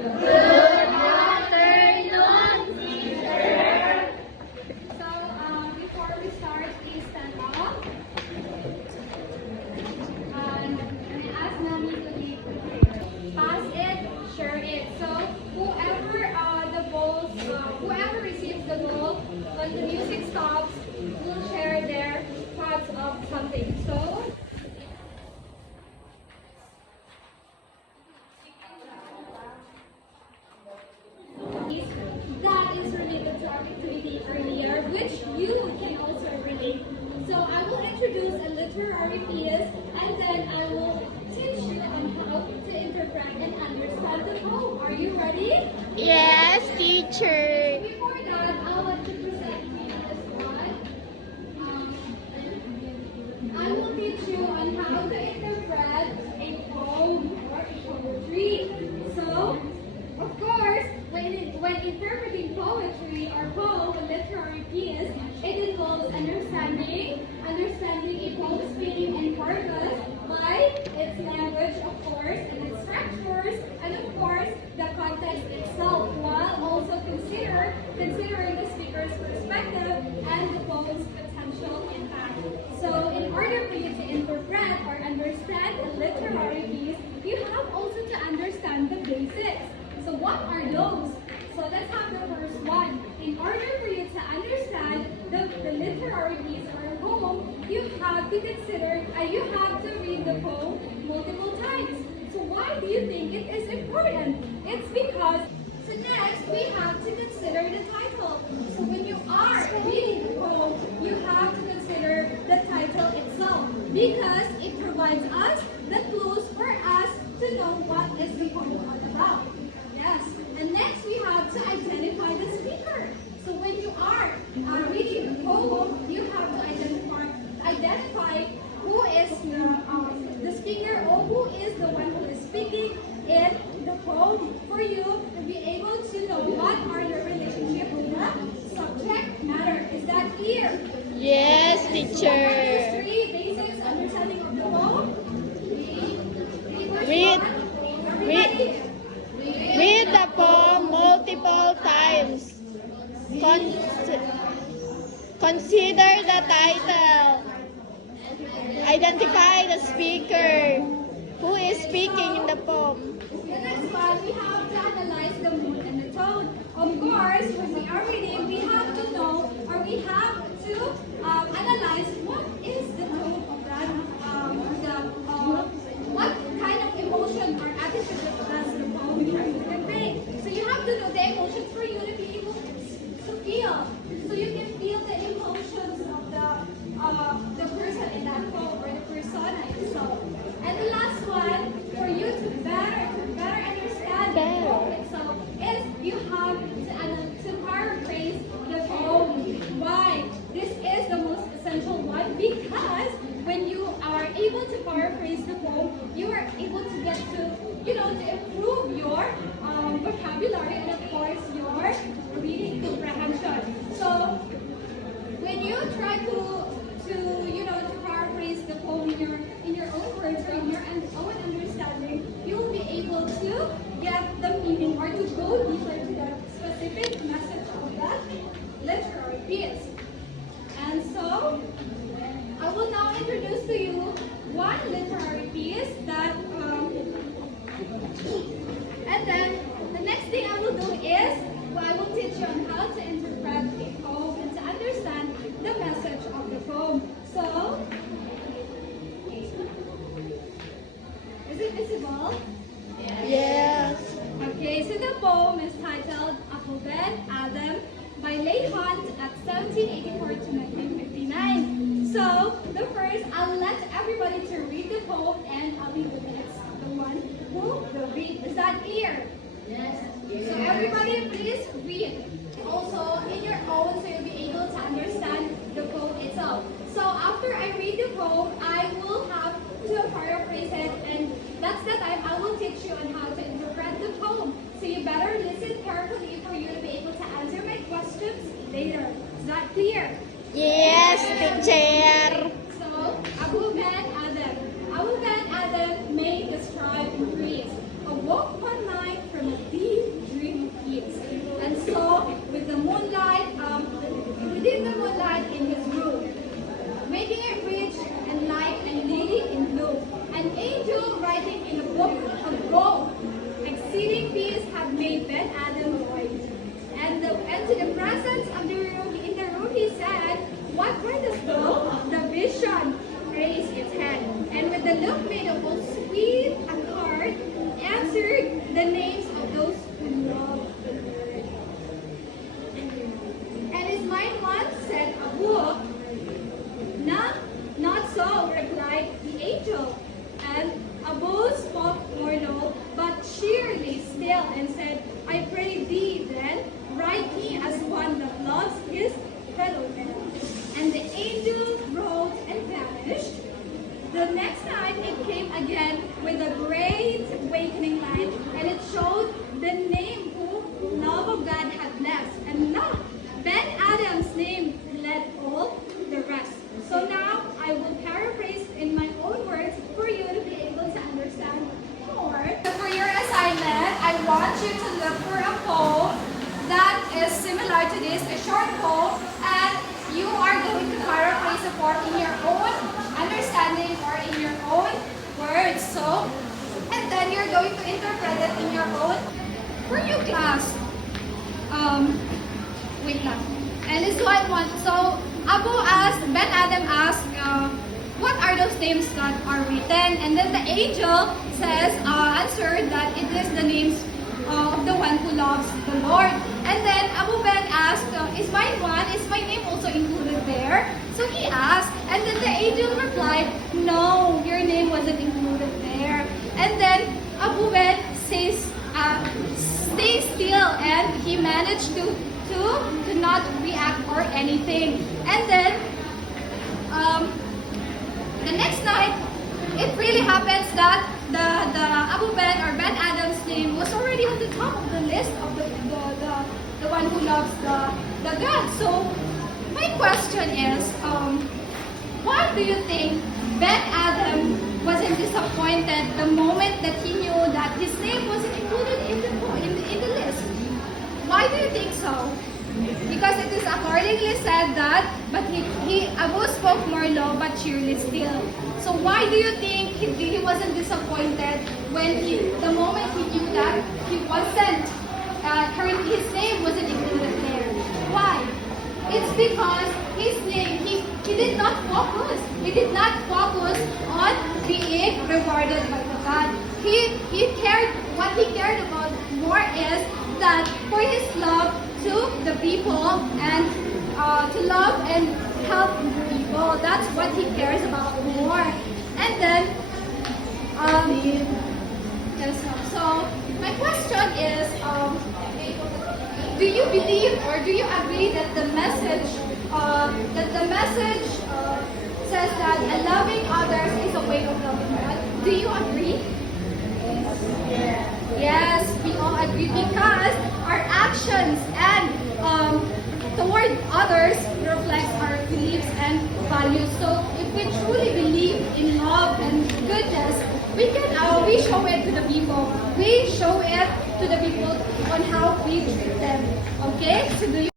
Good afternoon, teacher. So, before we start, please stand up. And ask Nani to lead the prayer. Pass it, share it. So, whoever receives the goal, when the music stops, will share their thoughts of something. So, that is related to our activity earlier, which you can also relate. So I will introduce a literary piece and then I will teach you on how to interpret and understand the poem. Are you ready? Yes, teacher. Before that, I want to present you this one. I will teach you on how to interpret a poem or a poetry. So, of course, when interpreting poetry or poem, a literary piece, it involves understanding a poem speaking in purpose by its language, of course, and its structures, and of course, the context itself, while also considering the speaker's perspective and the poem's potential impact. So, in order for you to interpret or understand a literary piece, you have also to understand the basics. So what are those? So let's have the first one. In order for you to understand the literary piece or a poem, you have to read the poem multiple times. So why do you think it is important? It's because, so next we have to consider the title. So when you are reading the poem, you have to consider the title itself because it provides us the clues for us to know what is the poem all about. Yes, and next we have to identify the speaker. So when you are reading the poem, you have to identify who is the speaker or who is the one who is speaking in the poem for you to be able to know what are the relationship with the subject matter. Is that clear? Yes, So teacher. three basics understanding of the poem. Read. Everybody. Read the poem multiple times. Consider the title. Identify the speaker. Who is speaking in the poem? The next one, we have to analyze the mood and the tone. Of course, when we are reading, we have to know or we have to analyze what is the tone of that, what kind of emotion or attitude does the poem try to convey. So you have to know the emotions for you to be able to feel. So you can feel the emotions of the person in that poem or the persona itself. And the last one, for you to better understand the poem itself, is you have to paraphrase the poem. Why? This is the most essential one because when you are able to paraphrase the poem, you are able to get to improve your vocabulary and of course your reading comprehension. So when you try to paraphrase the poem in your own words or in your own understanding, you will be able to get the meaning or to go deeper to the specific message of that literary piece. And so I will now introduce to you one literary piece that and then the next thing I will do is I will teach you on how to interpret a poem and to understand the message of the poem. So, is it visible? Yes. Okay, so the poem is titled Obed Adam by Leigh Hunt at 1784 to 1959. So, the first, I'll let everybody to read the poem and I'll be the next one who will read. Is that clear? Yes. So everybody please read. Also in your own so you'll be able to understand the poem itself. So after I read the poem, I will have to paraphrase it and that's the time I will teach you on how to interpret the poem. So you better listen carefully for you to be able to answer my questions later. Is that clear? Yes, teacher. So Abu Ben Adam. Abu Ben Adam may describe Greece. Awoke one night from a deep you to look for a poem that is similar to this, a short poem, and you are going to paraphrase the poem in your own understanding or in your own words. So, and then you're going to interpret it in your own. For you class, wait lang. And this one, so Ben Adam asked, what are those names that are written? And then the angel says, answered that it is the names of the one who loves the Lord. And then Abu Ben asked, is mine one? Is my name also included there? So he asked, and then the angel replied, no, your name wasn't included there. And then Abu Ben says, stay still, and he managed to not react or anything. And then the next night, it really happens that the Abu Ben or Ben Adam's name was already on the top of the list of the one who loves the God. So my question is, why do you think Ben Adam wasn't disappointed the moment that he knew that his name wasn't included in the list? Why do you think so? Because it is accordingly said that, but Abu spoke more low but cheerily still. So why do you think he wasn't disappointed when the moment he knew that he wasn't, his name wasn't included there? Why? It's because his name, he did not focus. He did not focus on being rewarded by the God. What he cared about more is that for his love to the people and to love and help the people. That's what he cares about more. And then, so my question is, do you believe or do you agree that the message says that loving others is a way of loving God? Do you agree? Yes, we all agree because our actions and toward others reflects our beliefs and values. So if we truly believe in love and goodness, we show it to the people. We show it to the people on how we treat them. Okay? So do you